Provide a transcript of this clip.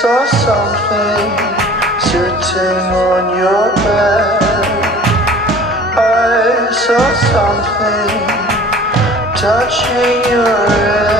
saw something sitting on your bed. I saw something touching your head.